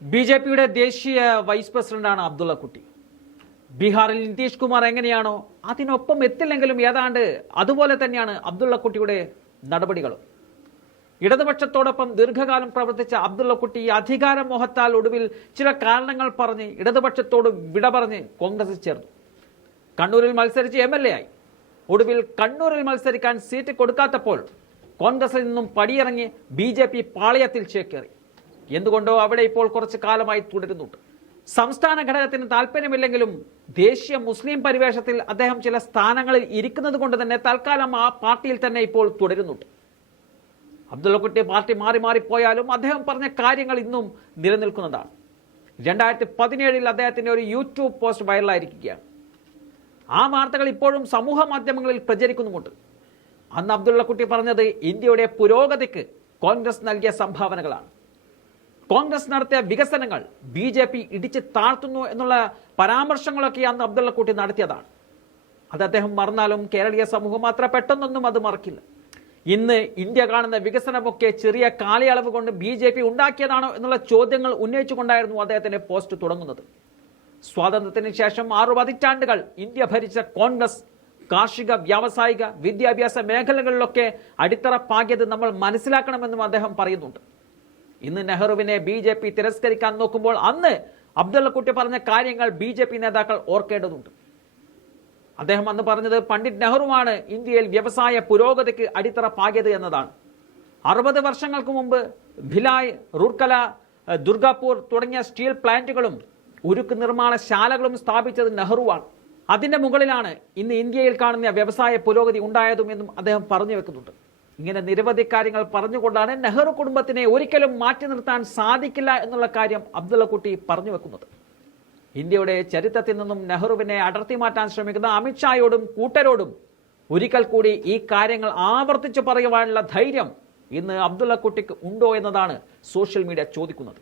ബി.ജെ.പിയുടെ ദേശീയ വൈസ് പ്രസിഡന്റാണ് അബ്ദുള്ളക്കുട്ടി. ബീഹാറിൽ നിതീഷ് കുമാർ എങ്ങനെയാണോ അതിനൊപ്പം എത്തില്ലെങ്കിലും ഏതാണ്ട് അതുപോലെ തന്നെയാണ് അബ്ദുള്ളക്കുട്ടിയുടെ നടപടികളും. ഇടതുപക്ഷത്തോടൊപ്പം ദീർഘകാലം പ്രവർത്തിച്ച അബ്ദുള്ളക്കുട്ടി അധികാരമോഹത്താൽ ഒടുവിൽ ചില കാരണങ്ങൾ പറഞ്ഞ് ഇടതുപക്ഷത്തോട് വിട പറഞ്ഞ് കോൺഗ്രസിൽ ചേർന്നു. കണ്ണൂരിൽ മത്സരിച്ച് MLA ആയി. ഒടുവിൽ കണ്ണൂരിൽ മത്സരിക്കാൻ സീറ്റ് കൊടുക്കാത്തപ്പോൾ കോൺഗ്രസിൽ നിന്നും പടിയിറങ്ങി BJP പാളയത്തിൽ ചേക്കേറി. എന്തുകൊണ്ടോ അവിടെ ഇപ്പോൾ കുറച്ചു കാലമായി തുടരുന്നുണ്ട്. സംസ്ഥാന ഘടകത്തിന് താല്പര്യമില്ലെങ്കിലും ദേശീയ മുസ്ലിം പരിവേഷത്തിൽ അദ്ദേഹം ചില സ്ഥാനങ്ങളിൽ ഇരിക്കുന്നത് കൊണ്ട് തന്നെ തൽക്കാലം ആ പാർട്ടിയിൽ തന്നെ ഇപ്പോൾ തുടരുന്നുണ്ട്. അബ്ദുള്ളക്കുട്ടി പാർട്ടി മാറി മാറിപ്പോയാലും അദ്ദേഹം പറഞ്ഞ കാര്യങ്ങൾ ഇന്നും നിലനിൽക്കുന്നതാണ്. 2017 അദ്ദേഹത്തിന്റെ ഒരു YouTube പോസ്റ്റ് വൈറലായിരിക്കുകയാണ്. ആ വാർത്തകൾ ഇപ്പോഴും സമൂഹ മാധ്യമങ്ങളിൽ പ്രചരിക്കുന്നുമുണ്ട്. അന്ന് അബ്ദുള്ളക്കുട്ടി പറഞ്ഞത് ഇന്ത്യയുടെ പുരോഗതിക്ക് കോൺഗ്രസ് നൽകിയ സംഭാവനകളാണ്. കോൺഗ്രസ് നടത്തിയ വികസനങ്ങൾ BJP ഇടിച്ച് താഴ്ത്തുന്നു എന്നുള്ള പരാമർശങ്ങളൊക്കെ അന്ന് അബ്ദുള്ളക്കുട്ടി നടത്തിയതാണ്. അത് അദ്ദേഹം മറന്നാലും കേരളീയ സമൂഹം അത്ര പെട്ടെന്നൊന്നും അത് മറക്കില്ല. ഇന്ന് ഇന്ത്യ കാണുന്ന വികസനമൊക്കെ ചെറിയ കാലയളവ് കൊണ്ട് BJP ഉണ്ടാക്കിയതാണോ എന്നുള്ള ചോദ്യങ്ങൾ ഉന്നയിച്ചുകൊണ്ടായിരുന്നു അദ്ദേഹത്തിന്റെ പോസ്റ്റ് തുടങ്ങുന്നത്. സ്വാതന്ത്ര്യത്തിന് ശേഷം 6 പതിറ്റാണ്ടുകൾ ഇന്ത്യ ഭരിച്ച കോൺഗ്രസ് കാർഷിക, വ്യാവസായിക, വിദ്യാഭ്യാസ മേഖലകളിലൊക്കെ അടിത്തറ പാകിയത് നമ്മൾ മനസ്സിലാക്കണമെന്നും അദ്ദേഹം പറയുന്നുണ്ട്. ഇന്ന് നെഹ്റുവിനെ BJP തിരസ്കരിക്കാൻ നോക്കുമ്പോൾ അന്ന് അബ്ദുള്ളക്കുട്ടി പറഞ്ഞ കാര്യങ്ങൾ BJP നേതാക്കൾ ഓർക്കേണ്ടതുണ്ട്. അദ്ദേഹം അന്ന് പറഞ്ഞത് പണ്ഡിറ്റ് നെഹ്റുവാണ് ഇന്ത്യയിൽ വ്യവസായ പുരോഗതിക്ക് അടിത്തറ പാകിയത് എന്നതാണ്. 60 വർഷങ്ങൾക്ക് മുമ്പ് ഭിലായ്, റൂർക്കല, ദുർഗാപൂർ തുടങ്ങിയ സ്റ്റീൽ പ്ലാന്റുകളും ഉരുക്ക് നിർമ്മാണ ശാലകളും സ്ഥാപിച്ചത് നെഹ്റുവാണ്. അതിന്റെ മുകളിലാണ് ഇന്ന് ഇന്ത്യയിൽ കാണുന്ന വ്യവസായ പുരോഗതി ഉണ്ടായതും എന്നും അദ്ദേഹം പറഞ്ഞു വെക്കുന്നുണ്ട്. ഇങ്ങനെ നിരവധി കാര്യങ്ങൾ പറഞ്ഞുകൊണ്ടാണ് നെഹ്റു കുടുംബത്തിനെ ഒരിക്കലും മാറ്റി നിർത്താൻ സാധിക്കില്ല എന്നുള്ള കാര്യം അബ്ദുള്ളക്കുട്ടി പറഞ്ഞു വെക്കുന്നത്. ഇന്ത്യയുടെ ചരിത്രത്തിൽ നിന്നും നെഹ്റുവിനെ അടർത്തി മാറ്റാൻ ശ്രമിക്കുന്ന അമിത്ഷായോടും കൂട്ടരോടും ഒരിക്കൽ കൂടി ഈ കാര്യങ്ങൾ ആവർത്തിച്ചു പറയുവാനുള്ള ധൈര്യം ഇന്ന് അബ്ദുള്ളക്കുട്ടിക്ക് ഉണ്ടോ എന്നതാണ് സോഷ്യൽ മീഡിയ ചോദിക്കുന്നത്.